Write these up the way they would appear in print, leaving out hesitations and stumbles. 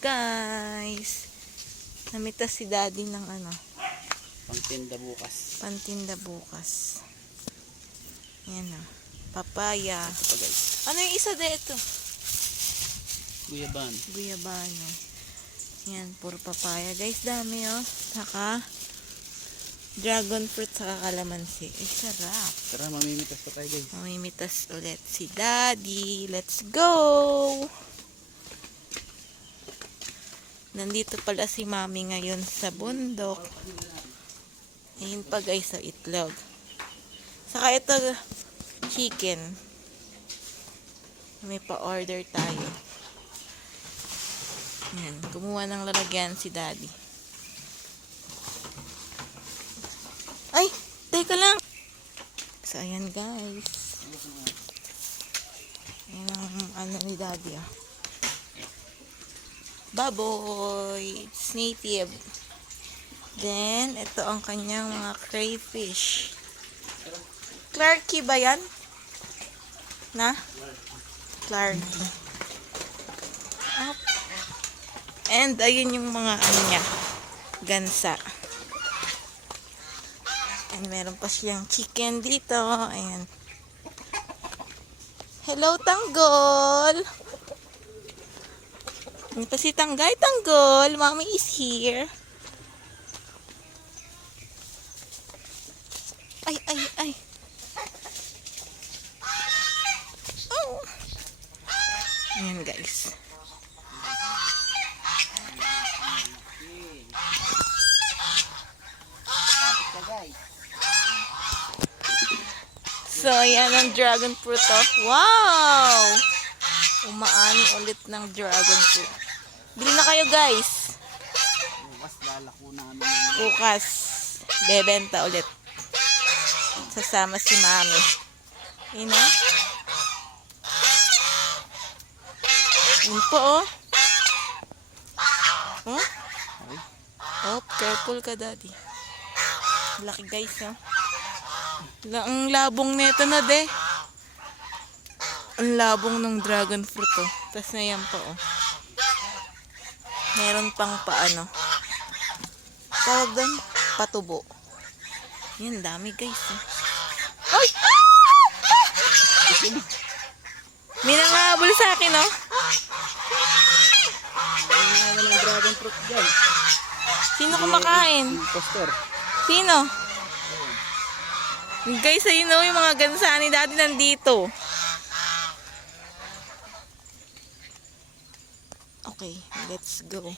guys. Namitas si daddy ng ano. Pangtinda bukas. Pantinda bukas. Yan o. Papaya. Ito guys. Ano yung isa dito? Guyaban. Guyabano. Yan, puro papaya. Guys, dami o. Saka dragon fruit saka kalamansi. Ay, sarap. Tara, mamimitas pa tayo guys. Mamimitas ulit si daddy. Let's go! Nandito pala si mami ngayon sa bundok. Ayun pa guys, sa itlog. Saka ito, chicken. May pa-order tayo. Yan, kumuha ng lalagyan si daddy. Ay, teka lang. So, ayan guys. Ayan ang ano ni daddy ah. Baboy. It's native. Then, ito ang kanyang mga crayfish. Clarky ba yan? Na? Clarky. Up. And, ayun yung mga ano niya. Gansa. And, meron pa siyang chicken dito. Ayan. Hello, Tanggol! Ano pa si Tanggay? Tanggol! Mommy is here. Ay, ay, ay. Oh. Ayan guys. So, ayan ang dragon fruit oh. Wow! Umaani ulit ng dragon fruit. Bili na kayo guys. Bukas lalako namin. Bukas, bebenta ulit. Sasama si mami. Yun o. Yun po oh. Oh? Oh, careful ka daddy. Laki guys oh. Ang labong nito na de. Ang labong ng dragon fruit oh. Tapos na yan po oh. Meron pang paano. Tawag doon, patubo. Yan, dami guys oh. Ay! May nangahabol sa akin oh. Ano ng dragon fruit dyan? Sino kumakain? Impostor. Sino? Guys, ayun oh, yung mga gansa ni daddy nandito. Okay, let's go.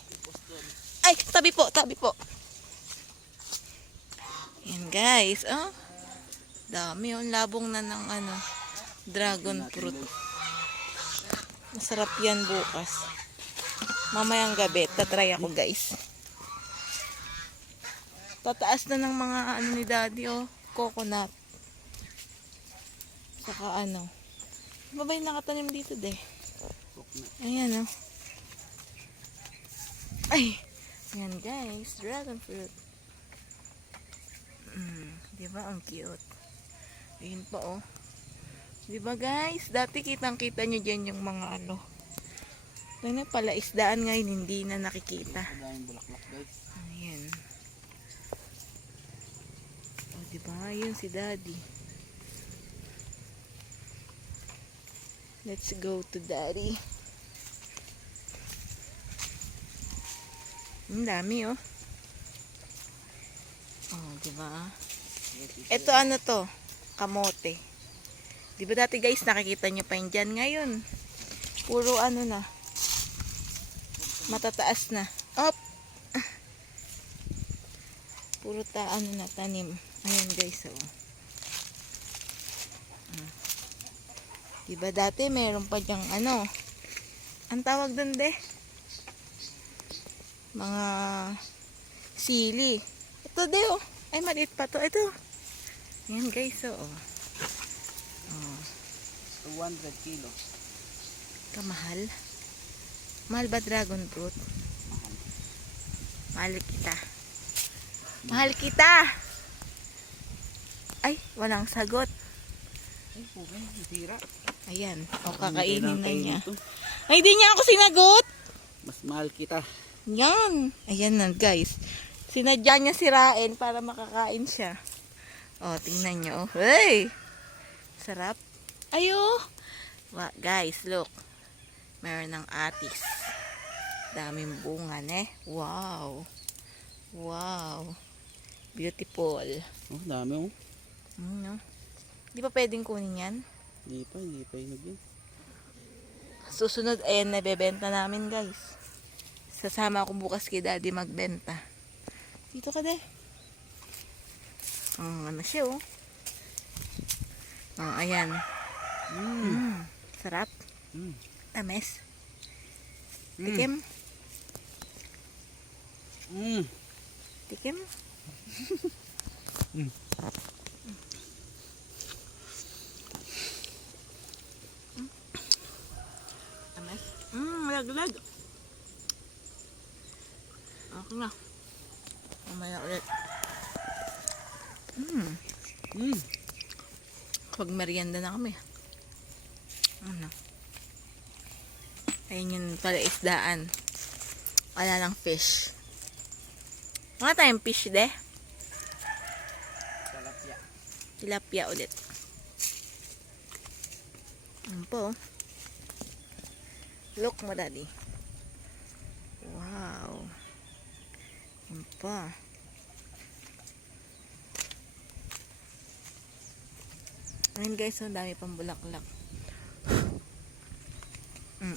Ay, tabi po, tabi po. Yan guys, oh. Dami oh, labong na ng ano, dragon fruit. Masarap yan bukas. Mamayang gabi, tatry ako guys. Tataas na ng mga ano ni daddy oh, coconut. Saka ano. Ano ba yung nakatanim dito de? Ayan oh. Ay! Yan guys, dragon fruit. Diba ang cute? Ayun pa oh. Diba guys, dati kitang-kita nyo dyan yung mga ano. Ano pala isdaan ngayon, hindi na nakikita. Daming bulaklak guys. Ayan. Oh, diba? Yun si daddy. Let's go to daddy. Ang dami oh. Oh, diba? Ito ano to? Kamote. Diba dati guys, nakikita nyo pa yun dyan. Ngayon, puro ano na. Matataas na. Up! Puro ano na, tanim. Ayan guys oh. Diba dati meron pa dyang ano. Ang tawag dun de? Mga sili. Ito de oh. Ay maliit pa to. Ito. Ayan guys oh. Oh. 200 kilo. Kamahal. Mahal ba dragon fruit? Mahal kita. Mahal kita. Ay, walang sagot. Ay, pugay, nasira. Ayan, o kakainin na niya. Ay, di niya ako sinagot. Mas Mahal kita. Yan. Ayan na guys. Sinadya niya sirain para makakain siya. Oh, tingnan niyo. Oh. Hey! Sarap. Ayo! Guys, look. Meron ng atis. Daming bunga, eh. Wow. Wow. Beautiful. Oh, dami oh. No? Di pa pwedeng kunin yan? Hindi pa hinog yan. Susunod, ayan, nabebenta namin, guys. Sasama ako bukas kay Daddy magbenta. Dito ka, de. Ano siya, oh. Oh, ayan. Sarap. Tamis. Tikim. Tikim. Tamis. Laglag. Okay na. Mamaya ulit. Pag merienda na kami. Ano? Ayun yung pala isdaan. Wala lang fish. Wala tayong fish, de. Tilapia. Tilapia ulit. Ano po? Look mo, Daddy. Wow. Ano pa? Ayun guys, ang dami pang bulaklak.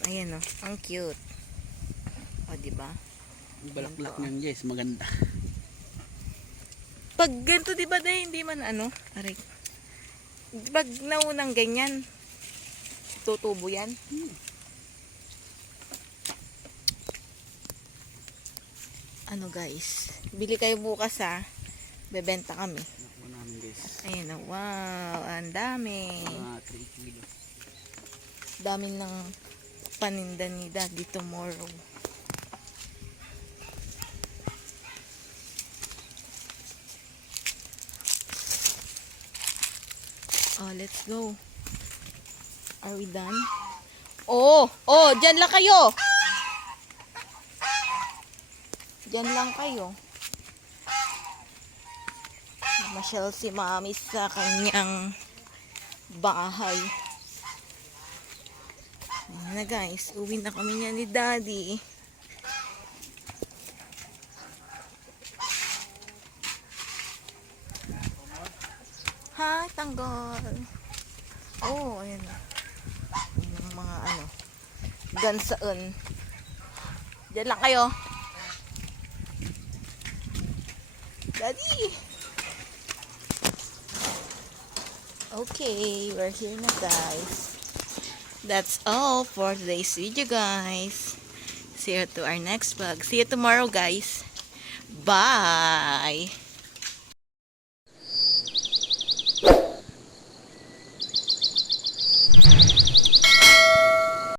Ayan o, ang cute. O, diba? Ang balaklak niyan guys, maganda. Pag ganito, diba dahil hindi man ano, aray. Pag naunang ganyan, tutubo yan. Ano guys, bili kayo bukas ha. Bebenta kami. Nakuha namin guys. Ayan o, wow, ang dami. Mga 3 kilo. Dami ng paninda ni Daddy tomorrow. Oh, let's go. Are we done? Oh, dyan lang kayo. Dyan lang kayo. Masyal si Mami sa kanyang bahay. Ayan na guys, uwi na kami niya ni Daddy. Hi, tanggol. Oh, ayan na. Yung mga ano, gansaan. Diyan lang kayo. Daddy. Okay, we're here na guys. That's all for today's video guys. See you to our next vlog. See you tomorrow guys. Bye.